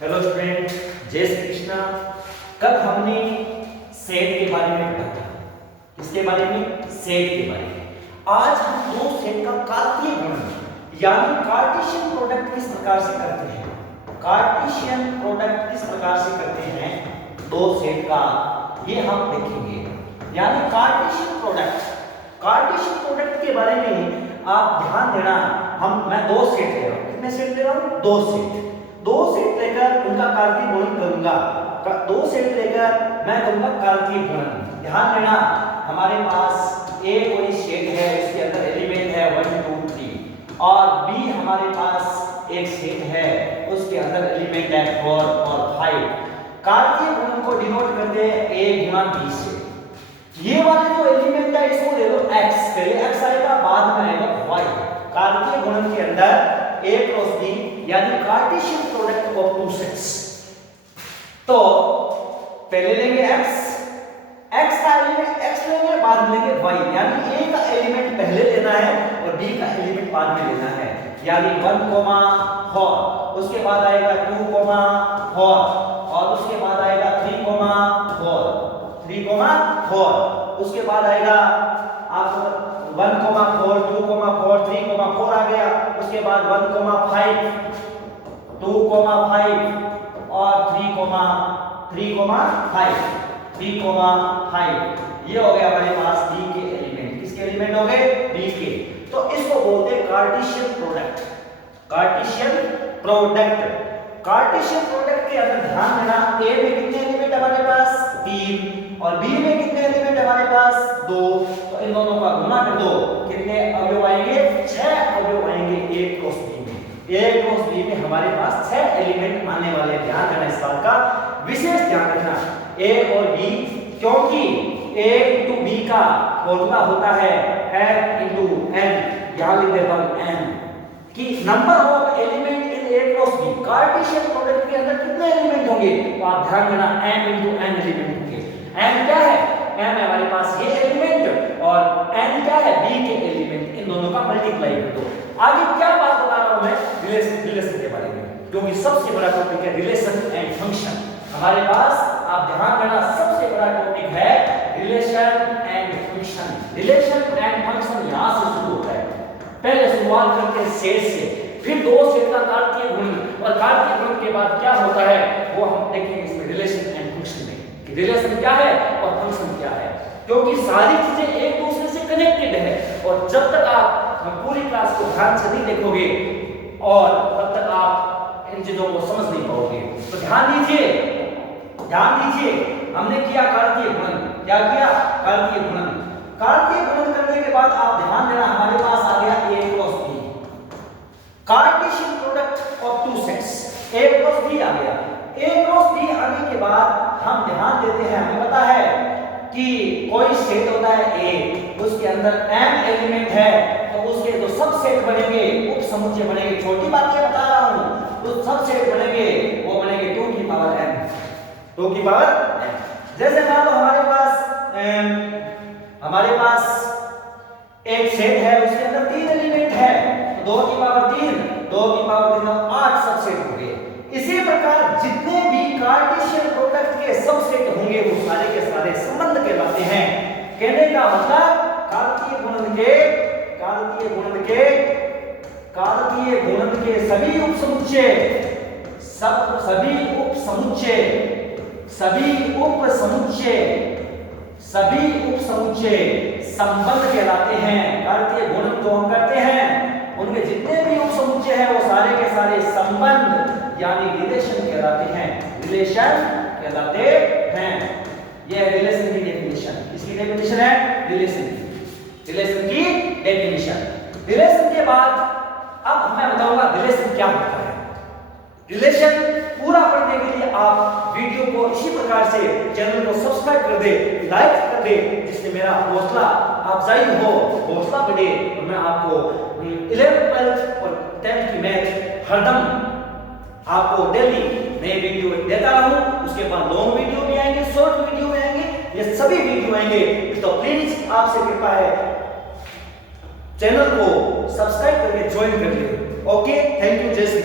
Hello student, जय श्री कृष्णा। कल हमने सेट के बारे में पढ़ा था। किसके बारे में? सेट के बारे में। आज हम दो सेट का कार्तीय गुणन यानी कार्टेशियन प्रोडक्ट किस प्रकार से करते हैं, कार्टेशियन प्रोडक्ट किस प्रकार से करते हैं दो सेट का, ये हम देखेंगे। यानी कार्टेशियन प्रोडक्ट के बारे में आप ध्यान देना। मैं दो सेट ले रहा हूं। कितने सेट ले रहा हूं? दो सेट लेकर उनका कार्तीय गुणन करूंगा। दो सेट लेकर मैं करूंगा कार्तीय गुणन। ध्यान देना, हमारे पास ए कोई सेट है, इसके अंदर एलिमेंट है 1 2 3 और बी हमारे पास एक सेट है, उसके अंदर एलिमेंट है 4 और 5। कार्तीय गुणन को डिनोट करते हैं a गुना b से। ये वाले जो एलिमेंट है इसको ले लो x, पहले x आएगा बाद में आएगा y। कार्तीय गुणन के अंदर a क्रॉस b यानी Cartesian product of two sets. तो पहले लेंगे x का एलिमेंट x लेंगे, बाद में लेंगे y। यानी a का एलिमेंट पहले लेना है और b का एलिमेंट बाद में लेना है। यानी 1 4, उसके बाद आएगा 2 4 और उसके बाद आएगा 3 4, उसके बाद आएगा आपको 1 4 2 4 3 4 आ गया। उसके बाद 1 5 2 5 और 3 5। ये हो गया हमारे पास b के एलिमेंट। किसके एलिमेंट हो गए? b के। तो इसको बोलते हैं कार्टेशियन प्रोडक्ट। कार्टेशियन प्रोडक्ट के अंदर ध्यान देना, a में कितने एलिमेंट हमारे पास? 3 और b में कितने एलिमेंट हमारे पास? 2। तो इन दोनों का गुणा कर दो, कितने अवयव आएंगे? 6 अवयव आएंगे a क्रॉस b में। a क्रॉस b में हमारे पास 6 एलिमेंट आने वाले हैं। ध्यान देना, इस बात का विशेष ध्यान रखना। a और b, क्योंकि a into b का फॉर्मूला होता है f into n। यहां लिख देता हूं n कि number of element in a cross b। Cartesian product के अंदर कितने एलिमेंट होंगे? तो आप ध्यान देना, m into n एलिमेंट होंगे। m क्या है? m है हमारे पास ये एलिमेंट और n क्या है? b के एलिमेंट। इन दोनों का मल्टीप्लाई कर दो। आगे क्या बात बता रहा हूं मैं? रिलेशन के बारे में, क्योंकि सबसे बड़ा टॉपिक है रिलेशन एंड फंक्शन। हमारे पास आप ध्यान देना, सबसे बड़ा टॉपिक है relation and function. Relation and function यहां से शुरू होता है। पहले शुरुआत करते हैं सेट से, फिर दो सेट का कार्तीय गुणन और कार्तीय गुणन के बाद क्या होता है वो हम देखेंगे इसमें रिलेशन एंड फंक्शन में कि रिलेशन क्या है और फंक्शन क्या है। क्योंकि सारी चीजें एक दूसरे से कनेक्टेड है और जब तक आप हम पूरी क्लास को ध्यान से नहीं देखोगे और तब तक आप इन चीजों को समझ नहीं पाओगे। तो ध्यान दीजिए, हमने किया कार्तीय गुणन। क्या किया? कार्तीय गुणन। कार्तीय गुणन करने के बाद आप ध्यान देना, हमारे पास आ गया a cross b, Cartesian product of two sets. a cross b आ गया। a क्रॉस b आने के बाद हम ध्यान देते हैं, हमें पता है कि कोई सेट होता है a, उसके अंदर m एलिमेंट है, तो उसके जो सबसेट बनेंगे, उपसमुच्चय बनेंगे। छोटी बात ये बता रहा हूं, तो सबसेट बनेंगे वो बनेंगे 2 की पावर n। जैसे मान लो हमारे पास एक सेट है, उसके अंदर 3 एलिमेंट है, तो 2 की पावर 3 8 सबसेट हो गए। इसी प्रकार जितने भी कार्टेशियन प्रोडक्ट के सबसेट होंगे वो सारे के सारे संबंध कहलाते हैं। कहने का मतलब कार्तीय गुणन के सभी उपसमुच्चय संबंध कहलाते हैं। कार्तीय गुणन जो हम करते हैं उनके जितने भी उपसमुच्चय हैं वो सारे के सारे संबंध यानी रिलेशन कहलाते हैं। यह रिलेशन की डेफिनेशन। इसकी डेफिनेशन है रिलेशन की डेफिनेशन। रिलेशन के बाद अब मैं बताऊंगा रिलेशन क्या होता है। रिलेशन पूरा पढ़ने के लिए आप वीडियो को इसी प्रकार से चैनल को सब्सक्राइब कर दे, लाइक कर दे, जिससे मेरा हौसला अफजाई हो, हौसला बढ़े और मैं आपको 11th 12th और 10th की मैथ हरदम आपको डेली नए वीडियो देता रहूं। उसके बाद लॉन्ग वीडियो भी आएंगे, शॉर्ट वीडियो भी आएंगे, ये सभी वीडियो आएंगे। तो प्लीज आपसे कृपा है चैनल को सब्सक्राइब करके ज्वाइन कर ले। ओके, थैंक यू, जय श्री